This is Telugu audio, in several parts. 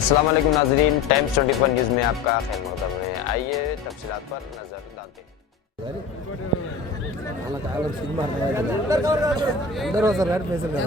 अस्सलाम वालेकुम नाजरीन टाइम्स 24 न्यूज़ में आपका खैर मकदम है आइए तफसीलात पर नज़र डालते हैं వాళ్ళకి ఆల్రెడీ సినిమా అందరూ వస్తారు కానీ పైసలు కావాలి.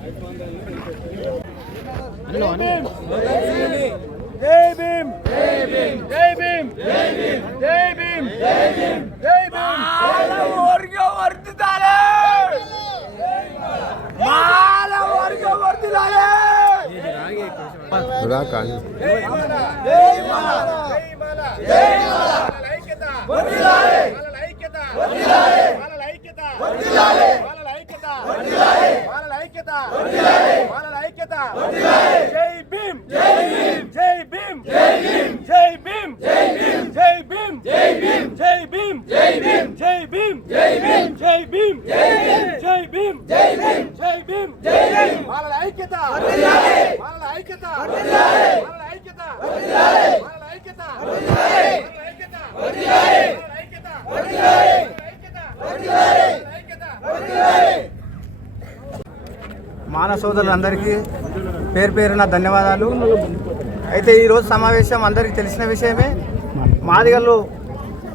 జై భీమ్ జై భీమ్ జై భీమ్ జై భీమ్ జై భీమ్ జై భీమ్ జై భీమ్ వర్గ మాల వర్గ జై మాల జై మాల జై మాల ఐక్యత ఐక్యత ఐక్యత ఐక్యత మాల ఐక్యత జై భీమ్ జై భీమ్ జై భీమ్ జై భీమ్ జై భీమ్ జై భీమ్ జై భీమ్ జై భీమ్ జై భీమ్ జై భీమ్ జై భీమ్ జై భీమ్ జై భీమ్ జై భీమ్ జై భీమ్ జై భీమ్ ఐక్యత వర్తిలాలే మాల ఐక్యత వర్తిలాలే మాల ఐక్యత మాల ఐక్యత మాల ఐక్యత మాల ఐక్యత వర్తిలాలే ఐక్యత వర్తిలాలే ఐక్యత వర్తిలాలే మానవ సోదరులందరికీ పేరు పేరున ధన్యవాదాలు. అయితే ఈరోజు సమావేశం అందరికీ తెలిసిన విషయమే మాదిగలు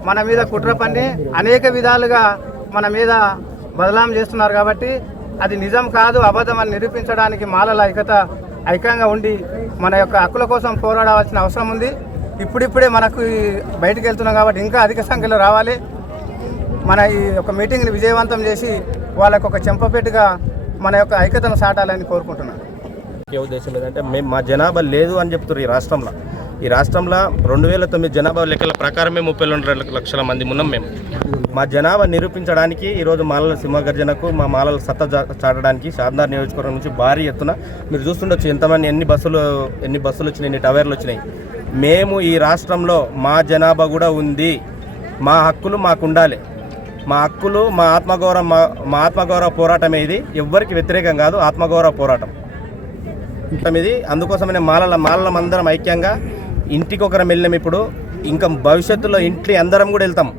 మన మీద కుట్ర పని అనేక విధాలుగా మన మీద బదలాం చేస్తున్నారు కాబట్టి అది నిజం కాదు అబద్ధం అని నిరూపించడానికి మాలల ఐక్యత ఐక్యంగా ఉండి మన యొక్క హక్కుల కోసం పోరాడవలసిన అవసరం ఉంది. ఇప్పుడిప్పుడే మనకు బయటికి వెళ్తున్నాం కాబట్టి ఇంకా అధిక సంఖ్యలో రావాలి. మన ఈ యొక్క మీటింగ్ని విజయవంతం చేసి వాళ్ళకు ఒక చెంపపెట్టుగా మన యొక్క ఐక్యతను సాటాలని కోరుకుంటున్నాను. ముఖ్య ఉద్దేశం లేదంటే మేము మా జనాభా లేదు అని చెప్తున్నారు ఈ రాష్ట్రంలో. ఈ రాష్ట్రంలో రెండు వేల తొమ్మిది జనాభా లెక్కల ప్రకారమే ముప్పై రెండు లక్షల మంది ఉన్నాం మేము. మా జనాభా నిరూపించడానికి ఈరోజు మాలల సింహగర్జనకు మా మాలల సత్తా చాటడానికి షాద్నార్ నియోజకవర్గం నుంచి భారీ ఎత్తున మీరు చూస్తుండొచ్చు ఎంతమంది ఎన్ని బస్సులు ఎన్ని బస్సులు వచ్చినాయి ఎన్ని టవర్లు వచ్చినాయి. మేము ఈ రాష్ట్రంలో మా జనాభా కూడా ఉంది. మా హక్కులు మాకు ఉండాలి మా హక్కులు మా ఆత్మగౌరవం మా మా ఆత్మగౌరవ పోరాటమే ఇది ఎవ్వరికి వ్యతిరేకం కాదు ఆత్మగౌరవ పోరాటం. ఇది అందుకోసమనే మాలల మాలలం అందరం ఐక్యంగా ఇంటికి ఒకరం వెళ్ళాం ఇప్పుడు. ఇంకా భవిష్యత్తులో ఇంటి అందరం కూడా వెళ్తాం.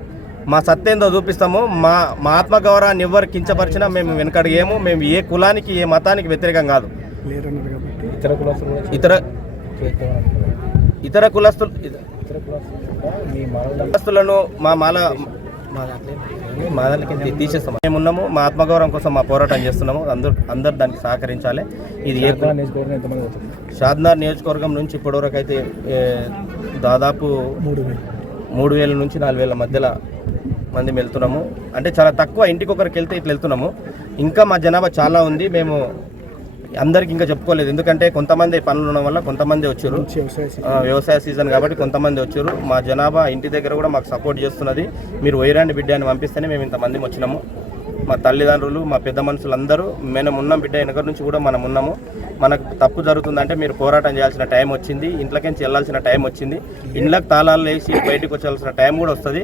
మా సత్తేందో చూపిస్తాము. మా మా ఆత్మగౌరవాన్ని ఎవరు కించపరిచినా మేము వెనకడిగేము మేము ఏ కులానికి ఏ మతానికి వ్యతిరేకం కాదు. ఇతర ఇతర కులస్తులు కులస్తులను మా మాల మా దానికి తీసేస్తాం. మేము ఉన్నాము మా ఆత్మగౌరవం కోసం మా పోరాటం చేస్తున్నాము. అందరు అందరు దానికి సహకరించాలి. ఇది ఏ షాద్నార్ నియోజకవర్గం నుంచి ఇప్పటివరకు అయితే దాదాపు మూడు వేల నుంచి నాలుగు వేల మధ్యలో మంది వెళ్తున్నాము. అంటే చాలా తక్కువ ఇంటికి ఒకరికి వెళ్తే ఇట్లా వెళ్తున్నాము. ఇంకా మా జనాభా చాలా ఉంది. మేము అందరికి ఇంకా చెప్పుకోలేదు. ఎందుకంటే కొంతమంది పనులు ఉండడం వల్ల కొంతమంది వచ్చారు. వ్యవసాయ సీజన్ కాబట్టి కొంతమంది వచ్చారు. మా జనాభా ఇంటి దగ్గర కూడా మాకు సపోర్ట్ చేస్తున్నది. మీరు వైరాండి బిడ్డ అని పంపిస్తేనే మేము ఇంతమంది వచ్చినాము. మా తల్లిదండ్రులు మా పెద్ద మనుషులు అందరూ మేము ఉన్నాం బిడ్డ వెనక నుంచి కూడా మనం ఉన్నాము. మనకు తప్పు జరుగుతుందంటే మీరు పోరాటం చేయాల్సిన టైం వచ్చింది. ఇంట్లోకించి వెళ్ళాల్సిన టైం వచ్చింది. ఇండ్లకు తాళాలు వేసి బయటకు వచ్చాల్సిన టైం కూడా వస్తుంది.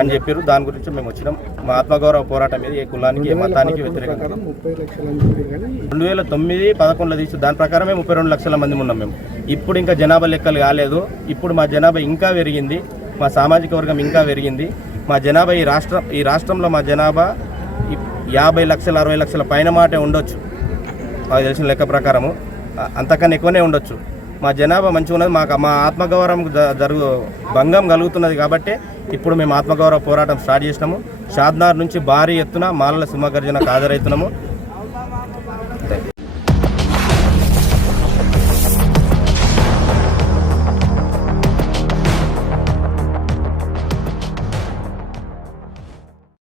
అని చెప్పారు. దాని గురించి మేము వచ్చినాం. మా ఆత్మగౌరవ పోరాటం ఇది ఏ కులానికి ఏ మతానికి వ్యతిరేకంగా. రెండు వేల తొమ్మిది పదకొండులో తీసి దాని ప్రకారమే ముప్పై రెండు లక్షల మంది ఉన్నాం మేము. ఇప్పుడు ఇంకా జనాభా లెక్కలు కాలేదు. ఇప్పుడు మా జనాభా ఇంకా పెరిగింది. మా సామాజిక వర్గం ఇంకా పెరిగింది. మా జనాభా ఈ రాష్ట్రం ఈ రాష్ట్రంలో మా జనాభా యాభై లక్షల అరవై లక్షల పైన మాటే ఉండొచ్చు. మాకు తెలిసిన లెక్క ప్రకారము. అంతకన్నా ఎక్కువనే ఉండొచ్చు. మా జనాభా మంచిగా ఉన్నది మాకు మా ఆత్మగౌరవం జ- జరుగు భంగం కలుగుతున్నది కాబట్టి ఇప్పుడు మేము ఆత్మగౌరవ పోరాటం స్టార్ట్ చేసినాము. షాద్నార్ నుంచి భారీ ఎత్తున మాలల సింహగర్జనకు హాజరవుతున్నాము.